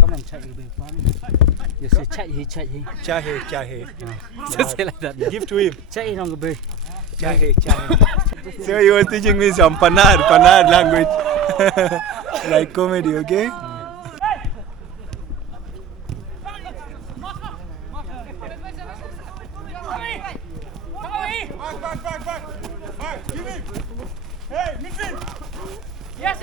Come on, chat you say chat he. Chahe. Just say like that. Yeah. Give to him. Chat he on the Chahe. So he was teaching me some Panad language. Like comedy, okay? Back. Give him. Hey, midfield. Yes.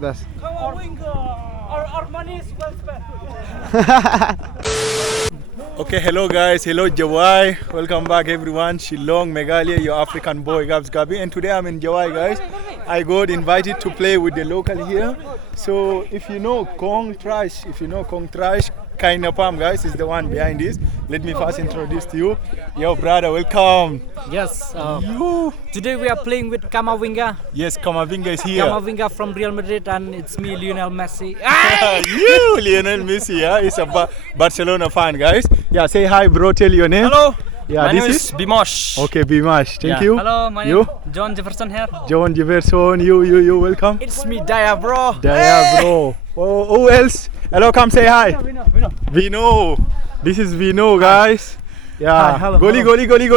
Best. Camavinga. Our money is well spent. Okay, hello guys, hello Jowai. Welcome back everyone. Shillong, Meghalaya, your African boy Gabs Gabi. And today I'm in Jowai, guys. I got invited to play with the local here. So if you know Kong Trash, Kaina Palm, guys, is the one behind this. Let me first introduce to you. Yo brother, welcome. Yes. Today we are playing with Camavinga. Yes, Camavinga is here. Camavinga from Real Madrid, and it's me, Lionel Messi. You, Lionel Messi, yeah? He's a Barcelona fan, guys. Yeah, say hi, bro. Tell your name. Hello. Yeah, my name is Bimosh. Okay, Bimash. Thank you. Hello, my name is John Jefferson here. John Jefferson, you, welcome. It's me, Daya, bro. Daya, bro. Oh, who else? Hello, come say hi. Vino. This is Vino, guys. Yeah. Hi, hello, Goli. Hi, guys.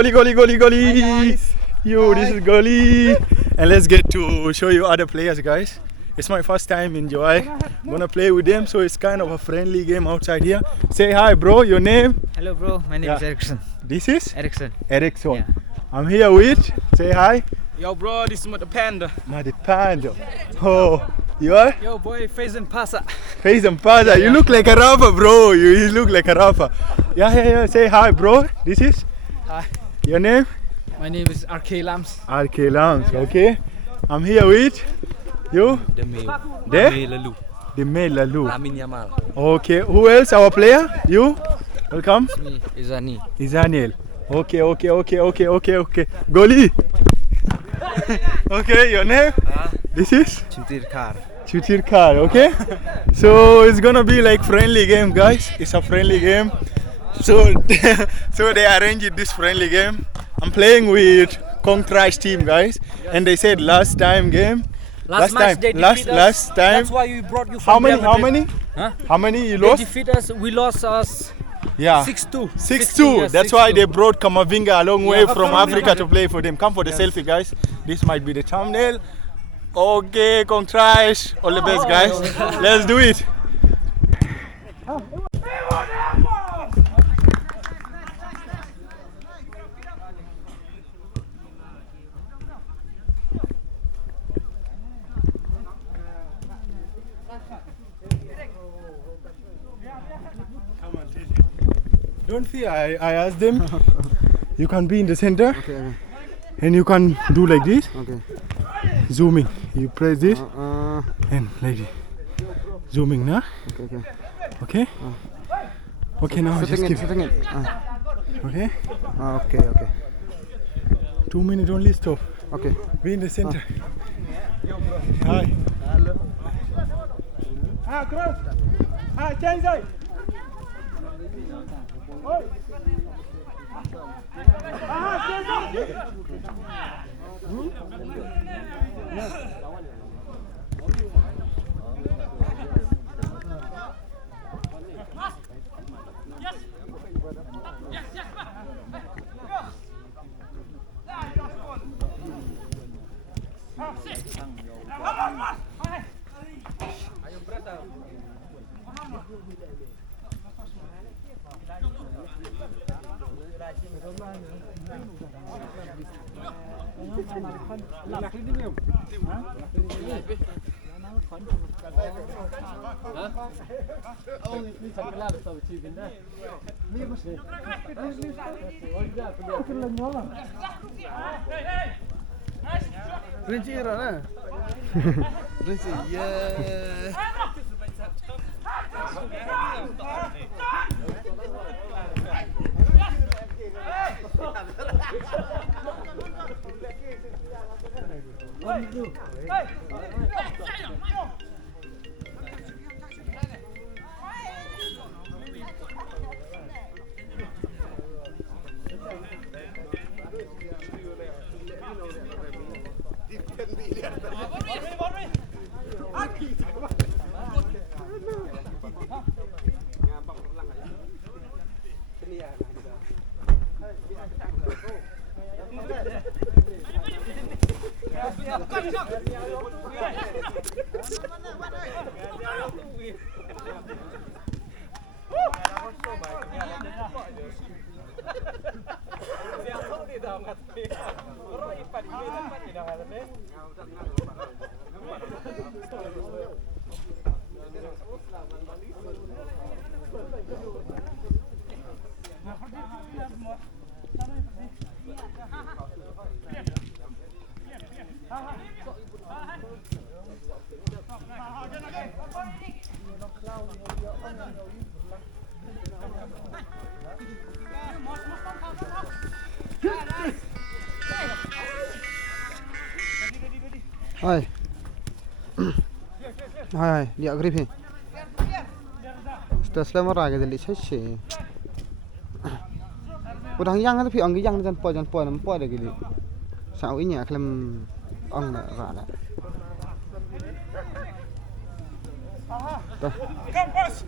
This is Goli. And let's get to show you other players, guys. It's my first time in Jowai. Gonna play with them, so it's kind of a friendly game outside here. Say hi, bro. Your name? Hello, bro. My name is Erickson. This is? Erickson. Yeah. I'm here with. Say hi. Yo, bro. This is Mother Panda. Madi Pando. Oh, you are? Yo, boy. Faison Pasa. Faison Pasa. You look like a rapper, bro. You look like a rapper. Yeah. Say hi, bro. This is? Hi. Your name? My name is RK Lams. RK Lams. Okay. I'm here with. You? Deme Lalu. Deme Lalu. Lamin Yamal. Okay. Who else? Our player? You? Welcome. It's me, Izani. Izaniel. Okay. Goli. Okay, your name? This is? Chutir Kar, okay? So it's gonna be like friendly game, guys. It's a friendly game. So they arranged this friendly game. I'm playing with Kong Trash team, guys. And they said last time. Last time. That's why we brought you from How many? Huh? How many you They lost? defeat us. We lost us. Yeah. 6-2. 6-2. Yes, That's 6-2. why they brought Camavinga a long way from from Africa to play for them. Come for the selfie, guys. This might be the thumbnail. Okay, Kong Trash. All the best, guys. Let's do it. Don't fear, I asked them. You can be in the center. Okay. And you can do like this. Okay. Zooming. You press this. Uh, And like this. Zooming, nah? okay. Okay? Okay, now just keep. Sitting it. Okay? Okay. 2 minutes only, stop. Okay. Be in the center. Hi. Hello. Cross. Change side. Rinci mana? Rinci, yeah. Hai. Hai, dia grip he. Sudah selama raga jadi sih. Udah yang ada yang jangan po ada gitu. Sao ini aklem ong nak rada. Campus.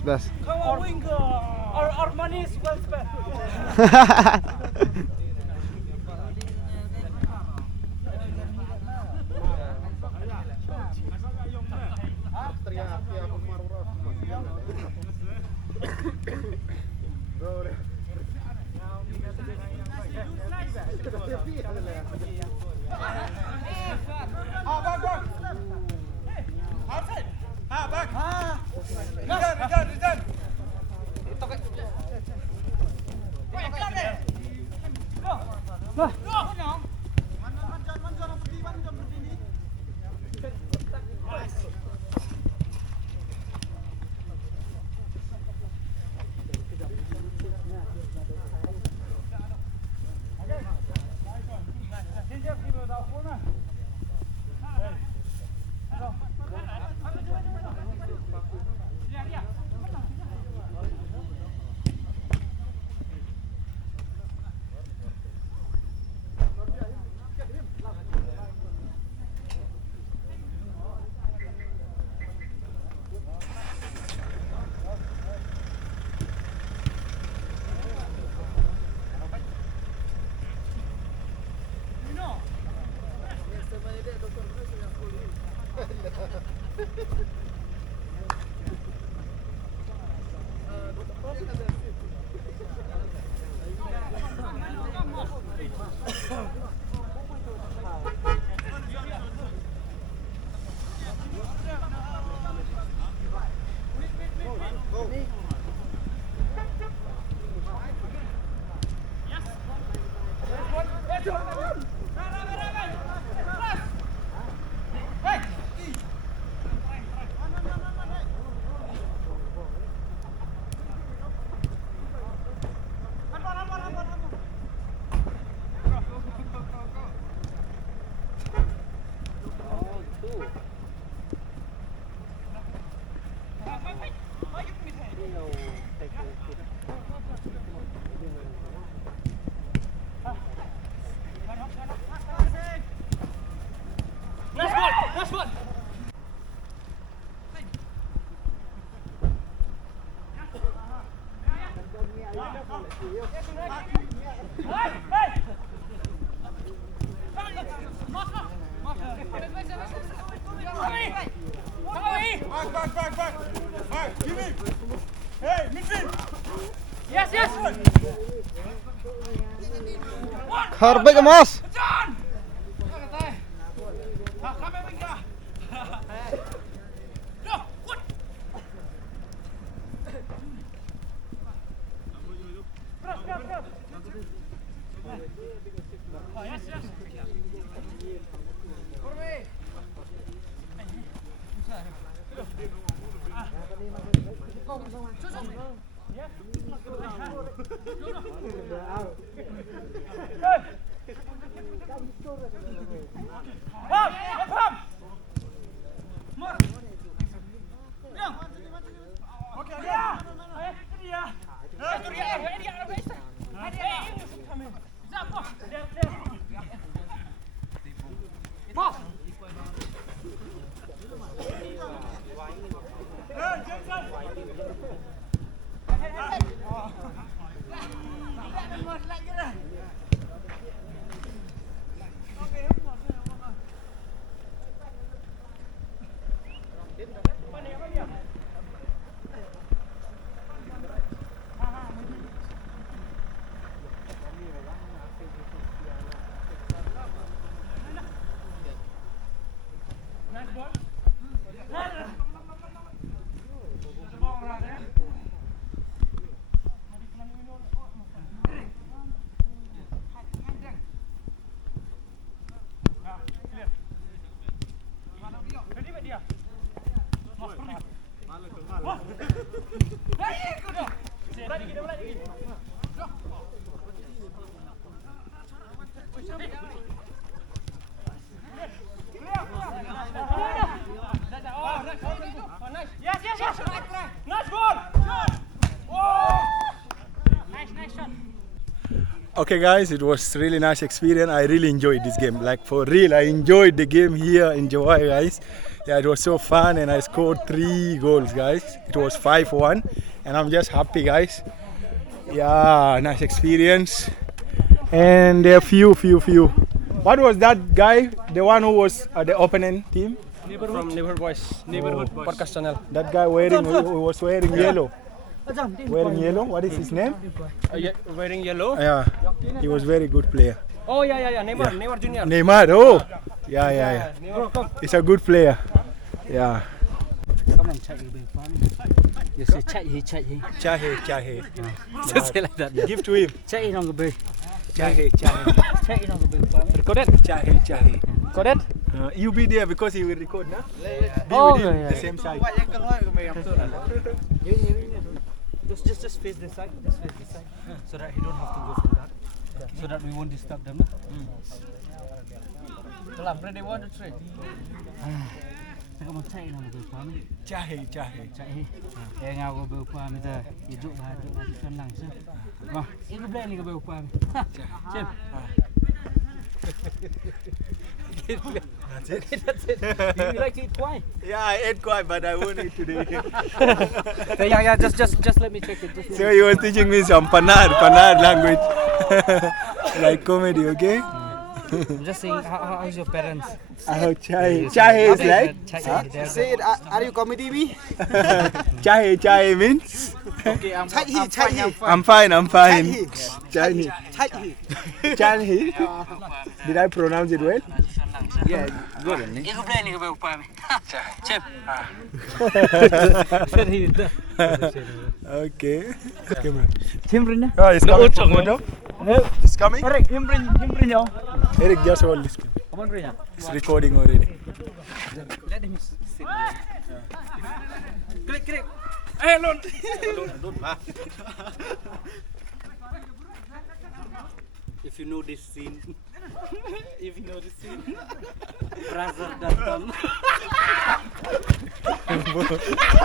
Best. Camavinga. Our money is well spent. Back. Give me. Hey, midfield. Yes. Harbaik Mas. John. Camavinga. Go. What? Cross. Oh, yes. Okay guys, it was really nice experience. I really enjoyed this game. Like for real, I enjoyed the game here in Jowai, guys. Yeah, it was so fun and I scored 3 goals, guys. It was 5-1 and I'm just happy, guys. Yeah, nice experience. And there are few. What was that guy? The one who was the opponent team? From Neighborhood Podcast channel. That guy who was wearing yellow. Wearing yellow, what is his name? Wearing yellow. Yeah, he was very good player. Oh yeah. Neymar Junior. Neymar, oh, yeah. He's a good player. Yeah. Come on, chat you You say chat he. Chahe. Just say like that. Yeah. Give to him. Chat on the bay. Chahe. Chat on the bay. Record it. Chahe. Got it? You be there because he will record, nah? Be Oh, with him yeah. the same side. Just face this side. Just face this side. So that he don't have to go from that. So that we won't disturb them. Ready 1 to 3. Come on, chat on the bay for me. Chahe. Chat he. Em ngao go bay for me there. You do bad, turn lang sir. Vâng, em play ni go bay for me. Chim. That's it. That's it. You like to eat quite? Yeah, I ate quite, but I won't eat today. Yeah. Just let me check it. Just So he was teaching me some Panad language, like comedy, okay? I'm just saying, how's your parents? Chahe is like? Say it, are you comedy me? Chahe means? Okay, I'm fine. Chahe. Did I pronounce it well? Yeah, good. You play ni go pa me. Chip. Okay. Camera. Him Oh, it's coming. It's coming. Eric, him bring yo. Eric, just hold this. Come on, bring ya. It's recording already. Let him sit. Click. Hey, Lon. If you know this scene, brother.com.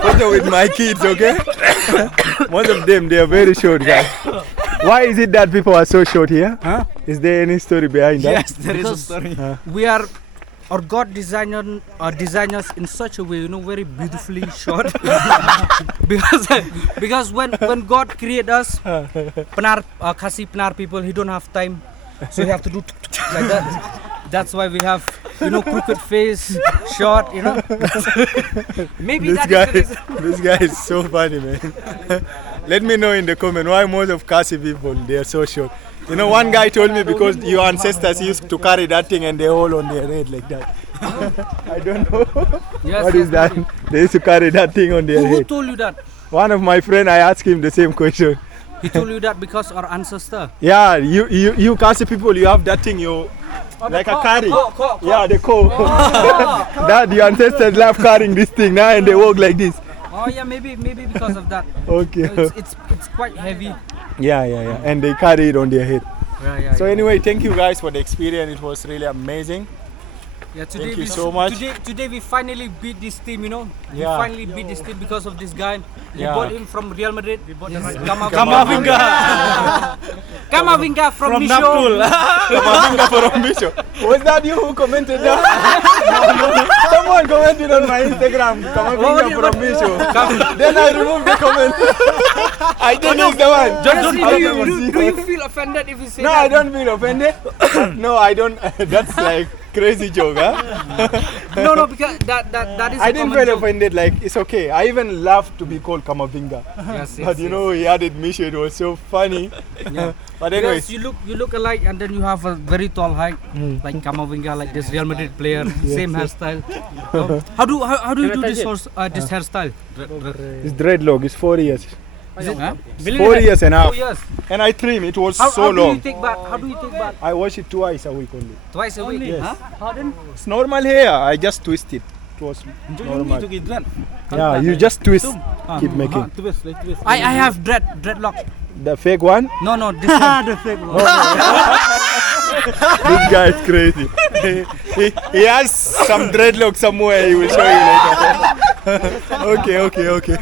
Photo with my kids, okay? Most of them, they are very short, guys. Why is it that people are so short here? Huh? Is there any story behind that? Yes, there is a story. We are, or God designed us in such a way, very beautifully short. because when God created us, khasi Penar people, he don't have time, so he have to do like that. That's why we have, crooked face, short, Maybe This guy is so funny, man. Let me know in the comment why most of khasi people, they are so short. One guy told me because your ancestors used to carry that thing and they hold on their head like that. I don't know. Yes, What is that? They used to carry that thing on their Who head. told you that? One of my friends, I asked him the same question. He told you that because our ancestor. Yeah, you khasi people, you have that thing, like a carry. Yeah, the coat. That the ancestors love carrying this thing now and they walk like this. Oh yeah, maybe because of that. Okay. It's quite heavy. Yeah. And they carry it on their head. Yeah. So anyway, thank you guys for the experience. It was really amazing. Yeah, today Thank you we so much. Today we finally beat this team, you know. We Yeah. finally beat this team because of this guy. We Yeah. bought him from Real Madrid. We bought Camavinga. Camavinga from Nisho. Camavinga from Bisho. Was that you who commented that? Someone commented on my Instagram. Camavinga from Bisho. Then I removed the comment. I think he's the one. Do you feel offended if you say No, that? I don't feel offended. No, I don't. That's like crazy joke, huh? No, because that is. I a didn't common feel joke. offended. Like it's okay. I even laughed to be called Camavinga. Yes, But you know, he added Misha. It was so funny. Yeah. But anyways, Because you look alike, and then you have a very tall height, like Camavinga, like this Real Madrid player, same hairstyle. How do you do this this hairstyle? it's dreadlock. It's 4 years. Is it, huh? 4 years and a half. 4 years. And I trim. It was How so do you long. take bath? How do you take bath? I wash it twice a week only. Twice a week. Yes. Huh? It's normal hair. I just twist it. It was normal. Yeah, you just twist. Keep making. I have dreadlock. The fake one. No, this one. The fake one. This guy is crazy. He has some dreadlock somewhere. He will show you later. Okay.